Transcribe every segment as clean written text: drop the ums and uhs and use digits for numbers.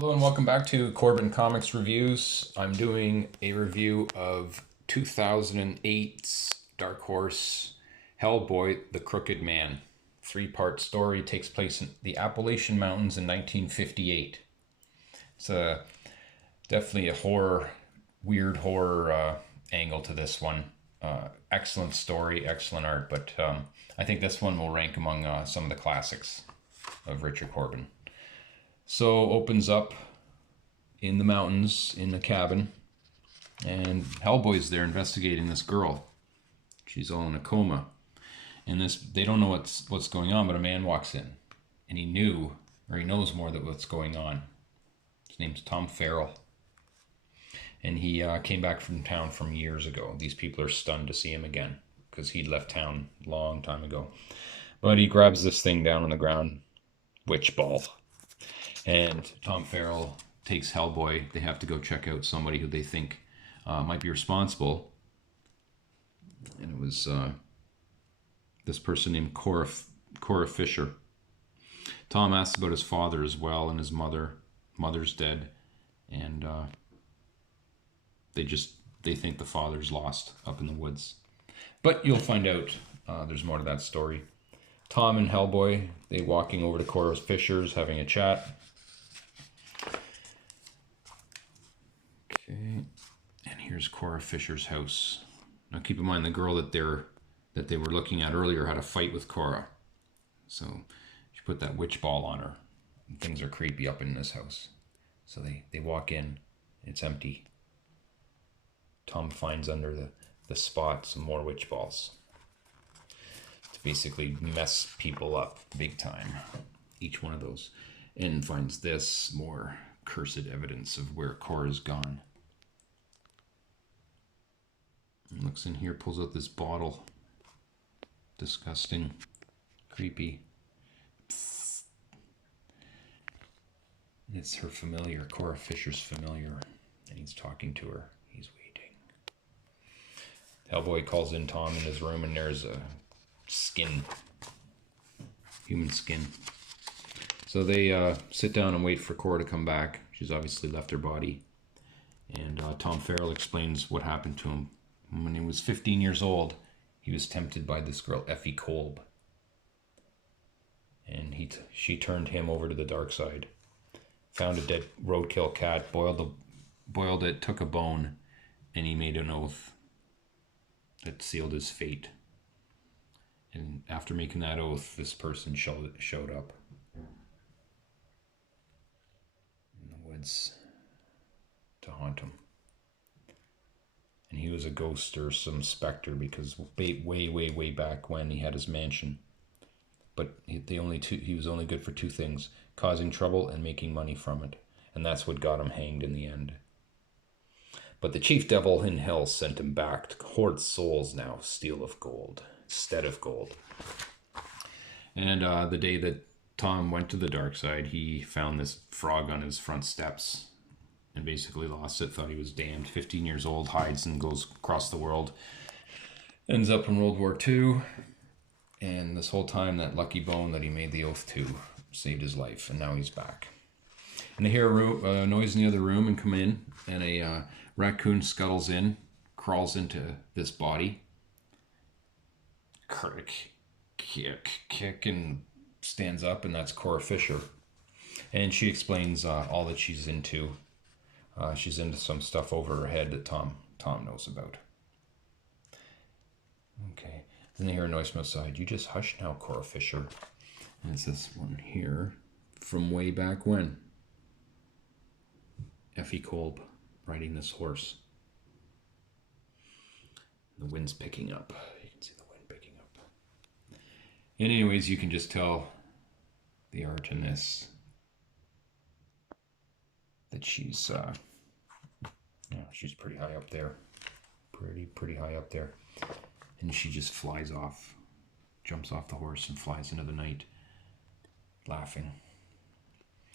Hello and welcome back to Corben Comics Reviews. I'm doing a review of 2008's Dark Horse Hellboy, The Crooked Man. Three-part story takes place in the Appalachian Mountains in 1958. It's definitely a weird horror angle to this one. Excellent story, excellent art, but I think this one will rank among some of the classics of Richard Corben. So opens up in the mountains in a cabin, and Hellboy's there investigating this girl. She's all in a coma, and they don't know what's going on. But a man walks in, and he knows more than what's going on. His name's Tom Farrell, and he came back from town from years ago. These people are stunned to see him again because he'd left town a long time ago. But he grabs this thing down on the ground, witch ball. And Tom Farrell takes Hellboy. They have to go check out somebody who they think might be responsible. And it was this person named Cora Fisher. Tom asks about his father as well and his mother. Mother's dead. And they think the father's lost up in the woods. But you'll find out there's more to that story. Tom and Hellboy, they walking over to Cora Fisher's, having a chat. Okay, and here's Cora Fisher's house. Now keep in mind the girl that they were looking at earlier had a fight with Cora. So she put that witch ball on her. And things are creepy up in this house. So they walk in, it's empty. Tom finds under the spot some more witch balls. To basically mess people up big time. Each one of those. And finds this more cursed evidence of where Cora's gone. Looks in here, pulls out this bottle. Disgusting. Creepy. Psst. It's her familiar, Cora Fisher's familiar. And he's talking to her. He's waiting. Hellboy calls in Tom in his room, and there's a skin. Human skin. So they sit down and wait for Cora to come back. She's obviously left her body. And Tom Farrell explains what happened to him. When he was 15 years old, he was tempted by this girl, Effie Kolb. And she turned him over to the dark side. Found a dead roadkill cat, boiled it, took a bone, and he made an oath that sealed his fate. And after making that oath, this person showed up in the woods to haunt him. And he was a ghost or some specter because way back when he had his mansion. But he was only good for two things: causing trouble and making money from it. And that's what got him hanged in the end. But the chief devil in hell sent him back to hoard souls now, steal of gold, instead of gold. And the day that Tom went to the dark side, he found this frog on his front steps. And basically lost it, thought he was damned. 15 years old, hides and goes across the world. Ends up in World War II. And this whole time, that lucky bone that he made the oath to saved his life. And now he's back. And they hear a noise in the other room and come in. And a raccoon scuttles in, crawls into this body. Kick, and stands up. And that's Cora Fisher. And she explains all that she's into. She's into some stuff over her head that Tom knows about. Okay. Then they hear a noise from outside. You just hush now, Cora Fisher. And it's this one here from way back when. Effie Kolb riding this horse. The wind's picking up. You can see the wind picking up. And anyways, you can just tell the art in this that she's pretty high up there. Pretty high up there. And she just flies off, jumps off the horse and flies into the night, laughing.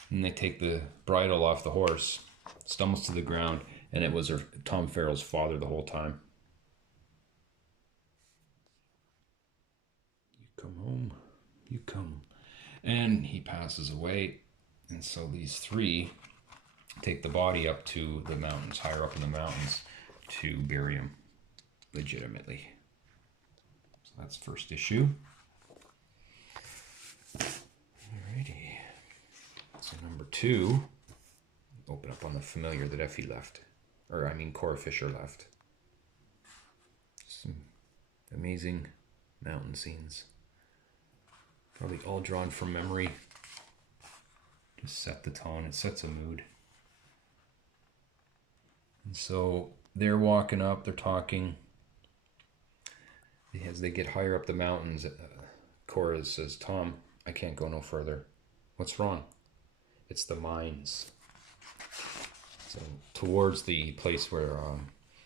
And they take the bridle off the horse, stumbles to the ground, and it was Tom Farrell's father the whole time. You come home, you come. And he passes away. And so these three take the body up to the mountains, higher up in the mountains, to bury him legitimately. So that's first issue. Alrighty. So number 2, open up on the familiar that Effie left. Or I mean Cora Fisher left. Some amazing mountain scenes. Probably all drawn from memory. Just set the tone, it sets a mood. And so they're walking up, they're talking. As they get higher up the mountains, Cora says, Tom, I can't go no further. What's wrong? It's the mines. So towards the place where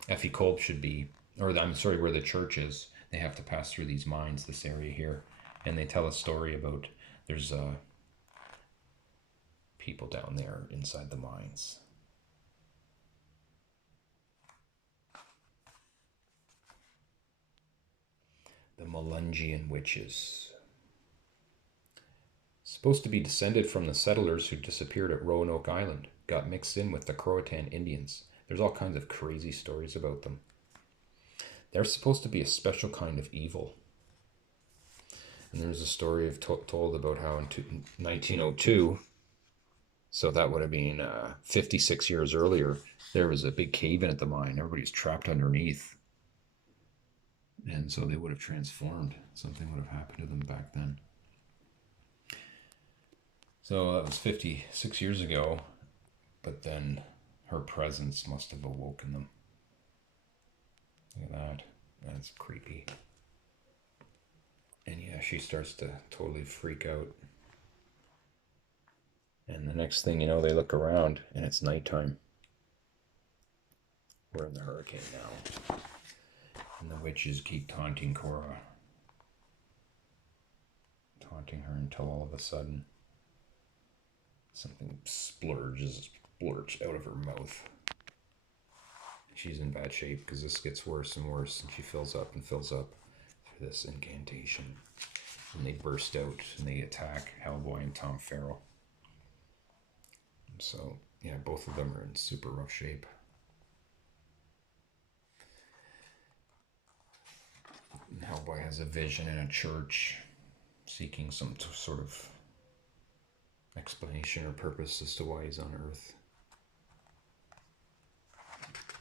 Effie Kolb should be, or I'm sorry, where the church is, they have to pass through these mines, this area here. And they tell a story about there's people down there inside the mines. The Melungian witches. Supposed to be descended from the settlers who disappeared at Roanoke Island, got mixed in with the Croatan Indians. There's all kinds of crazy stories about them. They're supposed to be a special kind of evil. And there's a story told about how in 1902, so that would have been 56 years earlier, there was a big cave-in at the mine. Everybody's trapped underneath. And so they would have transformed. Something would have happened to them back then. So that was 56 years ago, but then her presence must have awoken them. Look at that. That's creepy. And yeah, she starts to totally freak out. And the next thing you know, they look around and it's nighttime. We're in the hurricane now. And the witches keep taunting Cora. Taunting her until all of a sudden something splurts out of her mouth. She's in bad shape because this gets worse and worse, and she fills up and fills up through this incantation. And they burst out and they attack Hellboy and Tom Farrell. So, yeah, both of them are in super rough shape. And Hellboy has a vision in a church seeking some sort of explanation or purpose as to why he's on Earth.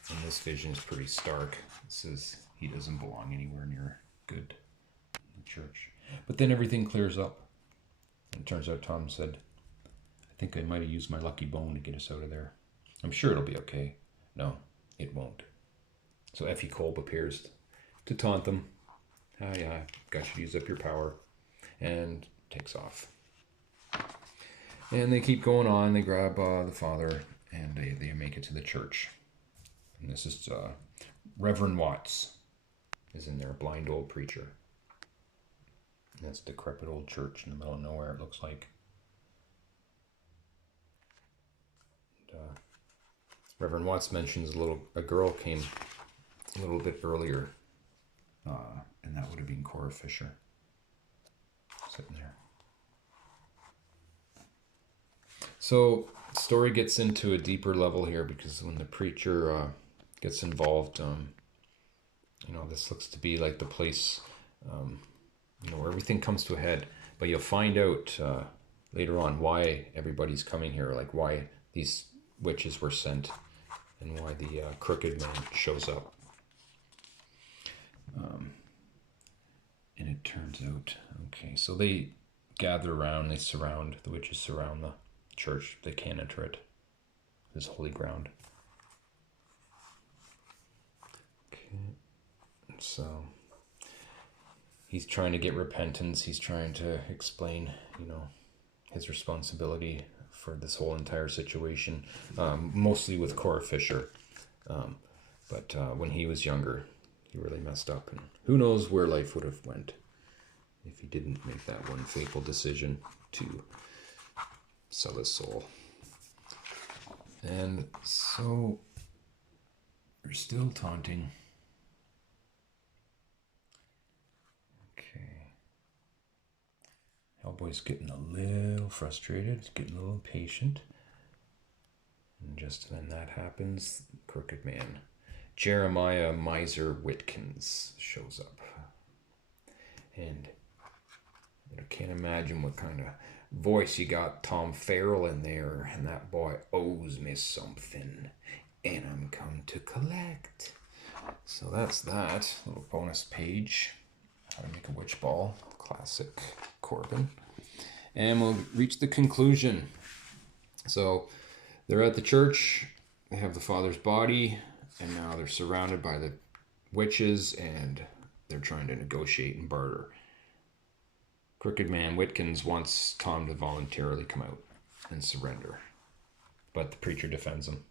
And this vision is pretty stark. It says he doesn't belong anywhere near good church. But then everything clears up. And it turns out Tom said, I think I might have used my lucky bone to get us out of there. I'm sure it'll be okay. No, it won't. So Effie Kolb appears to taunt them. Ah, yeah, got you to use up your power. And takes off. And they keep going on. They grab the father and they make it to the church. And this is Reverend Watts is in there, a blind old preacher. And that's a decrepit old church in the middle of nowhere, it looks like. And, Reverend Watts mentions a girl came a little bit earlier, and that would have been Cora Fisher sitting there. So the story gets into a deeper level here because when the preacher gets involved, this looks to be like the place, where everything comes to a head. But you'll find out later on why everybody's coming here, like why these witches were sent and why the crooked man shows up. And it turns out, okay, so they gather around, the witches surround the church. They can't enter it. This holy ground. Okay, so he's trying to get repentance. He's trying to explain, his responsibility for this whole entire situation, mostly with Cora Fisher. But when he was younger, he really messed up, and who knows where life would have went if he didn't make that one fateful decision to sell his soul. And so we're still taunting. Okay. Hellboy's getting a little frustrated. He's getting a little impatient. And just when that happens, Crooked Man, Jeremiah Miser Whitkins, shows up. And I can't imagine what kind of voice you got Tom Farrell in there. And that boy owes me something. And I'm come to collect. So that's that. Little bonus page. How to make a witch ball. Classic Corben. And we'll reach the conclusion. So they're at the church. They have the father's body. And now they're surrounded by the witches. And they're trying to negotiate and barter. Crooked Man Whitkins wants Tom to voluntarily come out and surrender. But the preacher defends him.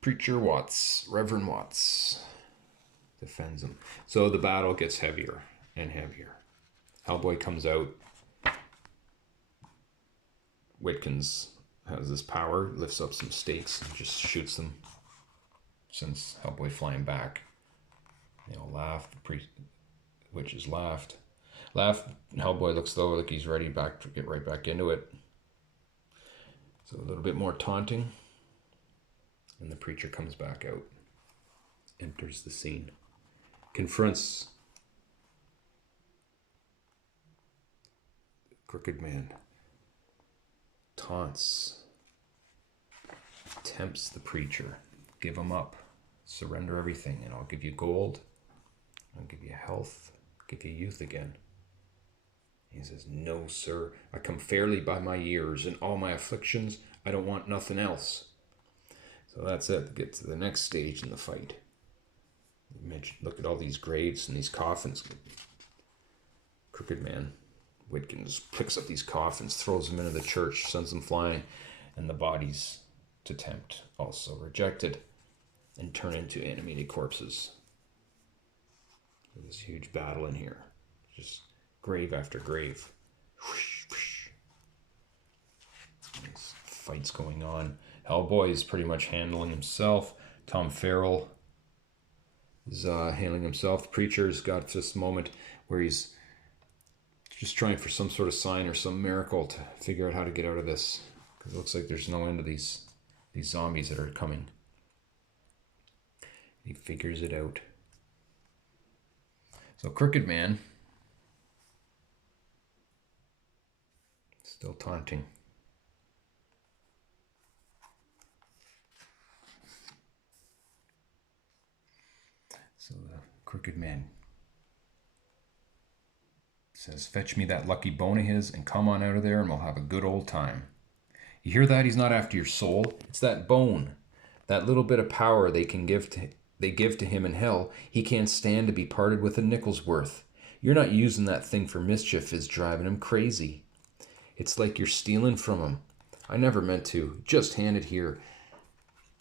Preacher Watts, Reverend Watts, defends him. So the battle gets heavier and heavier. Hellboy comes out. Whitkins has this power, lifts up some stakes and just shoots them. Sends Hellboy flying back. They all laugh. The witches laughed. Hellboy looks though like he's ready to get right back into it. So a little bit more taunting. And the preacher comes back out. Enters the scene. Confronts Crooked Man. Taunts. Tempts the preacher. Give him up. Surrender everything and I'll give you gold. I'll give you health. I'll give you youth again. He says, no, sir. I come fairly by my years and all my afflictions. I don't want nothing else. So that's it. Get to the next stage in the fight. Look at all these graves and these coffins. Crooked Man Whitkins picks up these coffins, throws them into the church, sends them flying, and the bodies to tempt also rejected and turn into animated corpses. This huge battle in here. Just grave after grave. Whoosh, whoosh. These fights going on. Hellboy is pretty much handling himself. Tom Farrell is handling himself. The preacher's got this moment where he's just trying for some sort of sign or some miracle to figure out how to get out of this. Because it looks like there's no end to these zombies that are coming. He figures it out. So Crooked Man, still taunting. So the Crooked Man says, fetch me that lucky bone of his and come on out of there and we'll have a good old time. You hear that? He's not after your soul. It's that bone. That little bit of power they give to him in hell. He can't stand to be parted with a nickel's worth. You're not using that thing for mischief is driving him crazy. It's like you're stealing from him. I never meant to. Just hand it here.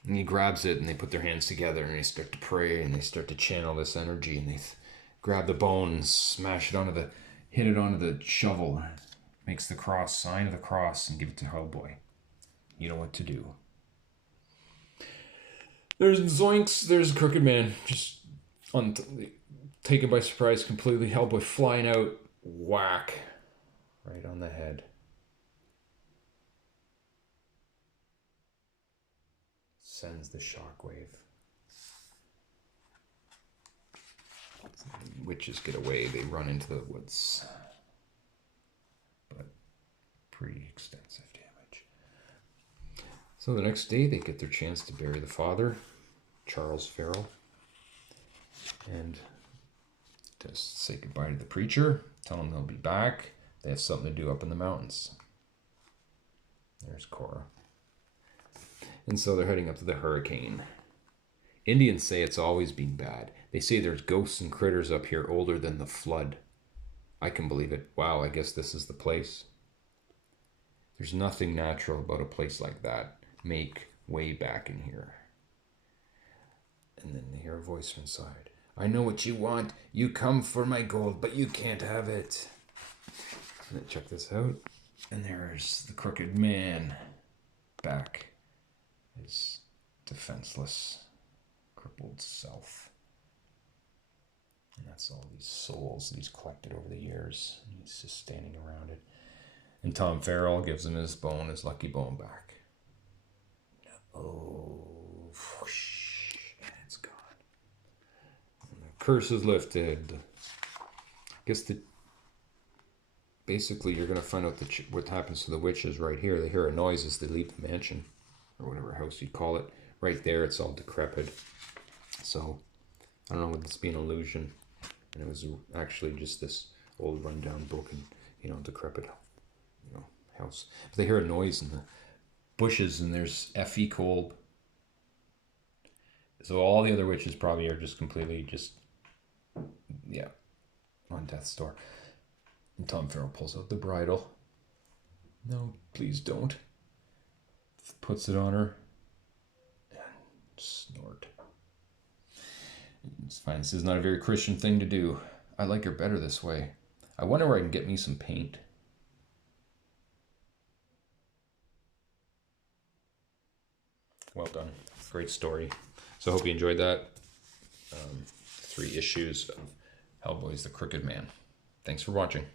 And he grabs it and they put their hands together and they start to pray and they start to channel this energy and they grab the bone and smash it hit it onto the shovel. Makes the cross, sign of the cross, and give it to Hellboy. You know what to do. There's Zoinks, there's Crooked Man, just taken by surprise completely. Hellboy flying out, whack, right on the head. Sends the shockwave. Witches get away, they run into the woods. But pretty extensive damage. So the next day they get their chance to bury the father, Charles Farrell, and just say goodbye to the preacher, tell him they'll be back. They have something to do up in the mountains. There's Cora. And so they're heading up to the hurricane. Indians say it's always been bad. They say there's ghosts and critters up here older than the flood. I can believe it. Wow, I guess this is the place. There's nothing natural about a place like that. Make way back in here. And then they hear a voice from inside. I know what you want. You come for my gold, but you can't have it. And then check this out. And there's the Crooked Man back. His defenseless, crippled self. And that's all these souls that he's collected over the years. And he's just standing around it. And Tom Farrell gives him his bone, his lucky bone back. Oh, whoosh, and it's gone. And the curse is lifted. I guess basically you're gonna find out what happens to the witches right here. They hear a noise as they leave the mansion, or whatever house you call it. Right there, it's all decrepit. So I don't know, would this be an illusion? And it was actually just this old, rundown, broken, decrepit, house. But they hear a noise in the bushes, and there's F.E. Kolb. So all the other witches probably are just completely on death's door. And Tom Farrell pulls out the bridle. No, please don't. Puts it on her. And snort. It's fine. This is not a very Christian thing to do. I like her better this way. I wonder where I can get me some paint. Well done. Great story. So I hope you enjoyed that. 3 issues of Hellboy's The Crooked Man. Thanks for watching.